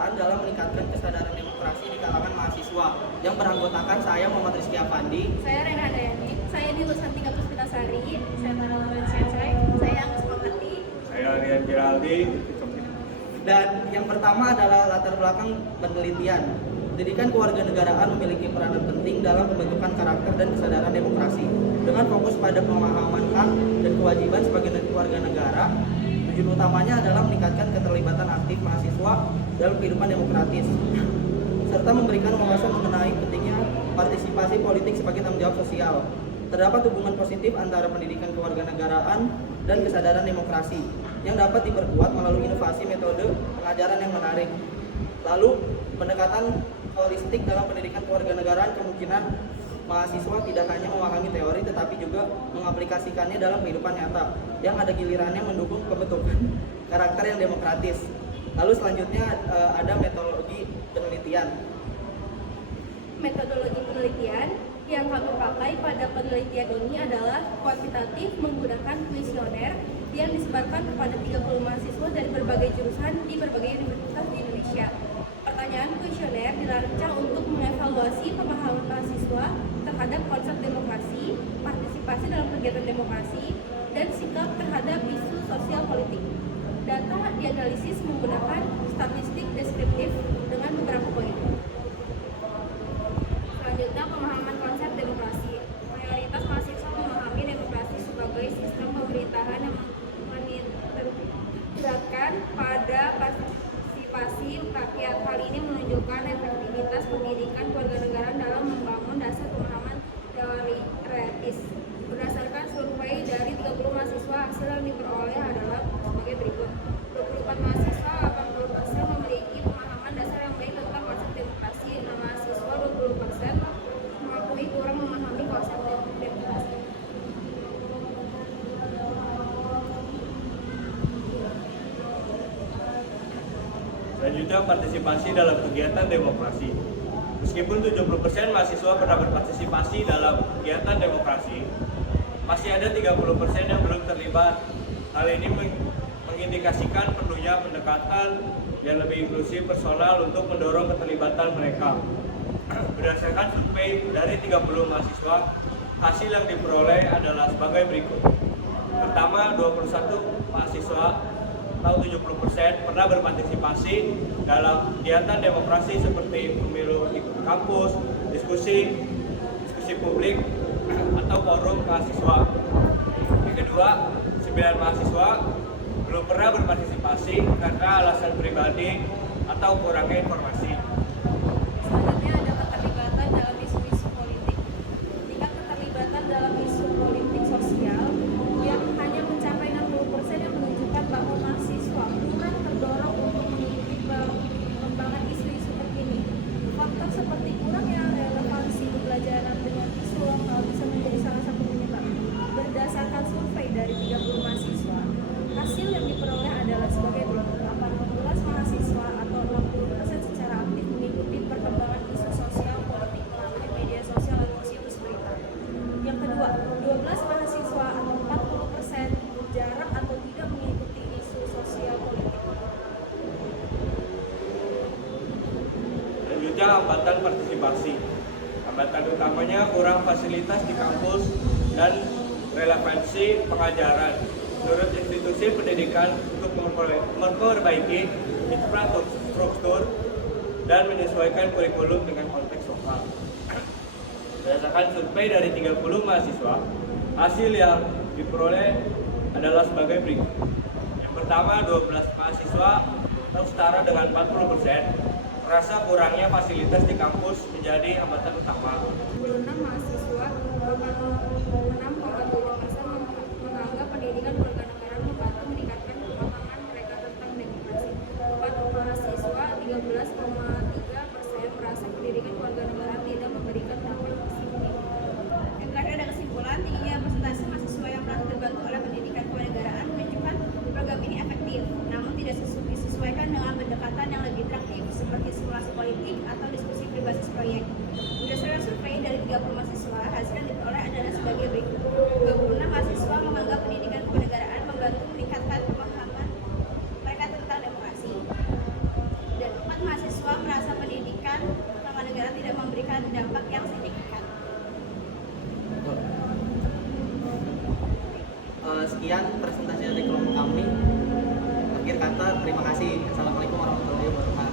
kewarganegaraan dalam meningkatkan kesadaran demokrasi di kalangan mahasiswa yang beranggotakan saya Muhammad Rizky Afandi, Saya Rena Dayani, saya di Lusanti Kampus Pitasari, saya Tara Lawen Sensai, saya Agus Pangati, Saya Rian Giraldi. dan yang pertama adalah latar belakang penelitian. Pendidikan kewarganegaraan memiliki peranan penting dalam pembentukan karakter dan kesadaran demokrasi. Dengan fokus pada pemahaman hak dan kewajiban sebagai warga negara, tujuan utamanya adalah meningkatkan keterlibatan aktif mahasiswa dalam kehidupan demokratis, serta memberikan wawasan mengenai pentingnya partisipasi politik sebagai tanggung jawab sosial. Terdapat hubungan positif antara pendidikan kewarganegaraan dan kesadaran demokrasi yang dapat diperkuat melalui inovasi metode pengajaran yang menarik. Lalu, pendekatan holistik dalam pendidikan kewarganegaraan kemungkinan mahasiswa tidak hanya memahami teori tetapi juga mengaplikasikannya dalam kehidupan nyata yang ada gilirannya mendukung pembentukan karakter yang demokratis. Lalu selanjutnya ada metodologi penelitian. Metodologi penelitian yang kami pakai pada penelitian ini adalah kuantitatif menggunakan kuesioner yang disebarkan kepada 30 mahasiswa dari berbagai jurusan di berbagai universitas di Indonesia. Pertanyaan kuesioner dirancang untuk mengevaluasi pemahaman mahasiswa terhadap konsep demokrasi, partisipasi dalam kegiatan demokrasi, dan sikap terhadap isu sosial politik. Data dianalisis menggunakan statistik deskriptif dengan beberapa poin. Selanjutnya, pemahaman konsep demokrasi. Mayoritas mahasiswa memahami demokrasi sebagai sistem pemerintahan yang menitikberatkan pada partisipasi rakyat. Hal ini menunjukkan efektivitas pendidikan kewarganegaraan dalam membangun dasar pemahaman teoritis. Berdasarkan survei dari 30 mahasiswa, hasil yang diperoleh adalah sebagai berikut. 24 mahasiswa, 80% memiliki pemahaman dasar yang baik tentang konsep demokrasi. Mahasiswa 20% mengakui kurang memahami konsep demokrasi. Selanjutnya, partisipasi dalam kegiatan demokrasi. Meskipun 70% mahasiswa pernah berpartisipasi dalam kegiatan demokrasi, masih ada 30% yang belum terlibat. Hal ini mengindikasikan perlunya pendekatan yang lebih inklusif personal untuk mendorong keterlibatan mereka. Berdasarkan survei dari 30 mahasiswa, hasil yang diperoleh adalah sebagai berikut. Pertama, 21 mahasiswa atau 70% pernah berpartisipasi dalam kegiatan demokrasi seperti pemilu di kampus, diskusi publik, atau forum mahasiswa. Yang kedua, 9 mahasiswa belum pernah berpartisipasi karena alasan pribadi atau kurangnya informasi. Selanjutnya ada keterlibatan dalam isu-isu politik. Tingkat keterlibatan dalam isu politik sosial yang hanya mencapai 60% yang menunjukkan bahwa mahasiswa kurang terdorong untuk mengikuti perkembangan isu-isu terkini. Faktor seperti kurangnya relevansi pembelajaran dengan isu lokal bisa menjadi salah satu penyebab. Berdasarkan survei dari 30 mahasiswa, hasil yang diperoleh adalah sebagai berikut. 18 mahasiswa atau 60% secara aktif mengikuti perkembangan isu sosial politik melalui media sosial atau situs berita. Yang kedua, 12 mahasiswa atau 40% jarang atau tidak mengikuti isu sosial politik. Selanjutnya, hambatan partisipasi. Hambatan utamanya kurang fasilitas di kampus dan relevansi pengajaran. Menurut institusi pendidikan untuk memperbaiki infrastruktur dan menyesuaikan kurikulum dengan konteks lokal. Berdasarkan survei dari 30 mahasiswa, hasil yang diperoleh adalah sebagai berikut. Yang pertama, 12 mahasiswa atau setara dengan 40% merasa kurangnya fasilitas di kampus menjadi hambatan utama. 26 mahasiswa 86,7% menganggap pendidikan kewarganegaraan membantu meningkatkan pemahaman mereka tentang demokrasi. 4 mahasiswa 13,3% merasa pendidikan kewarganegaraan tidak memberikan dampak positif. Yang terakhir ada kesimpulan, tingginya persentase mahasiswa yang merasa terbantu oleh pendidikan kewarganegaraan menunjukkan program ini efektif, namun tidak disesuaikan dengan pendekatan yang lebih interaktif seperti simulasi politik atau diskusi berbasis proyek. Berdasarkan survei dari 30 mahasiswa, hasil yang diperoleh adalah sebagai berikut. 26 mahasiswa menganggap pendidikan kewarganegaraan membantu meningkatkan pemahaman mereka tentang demokrasi. Dan 4 mahasiswa memberikan dampak yang signifikan. Sekian presentasi dari kelompok kami. Akhir kata, terima kasih. Assalamualaikum warahmatullahi wabarakatuh.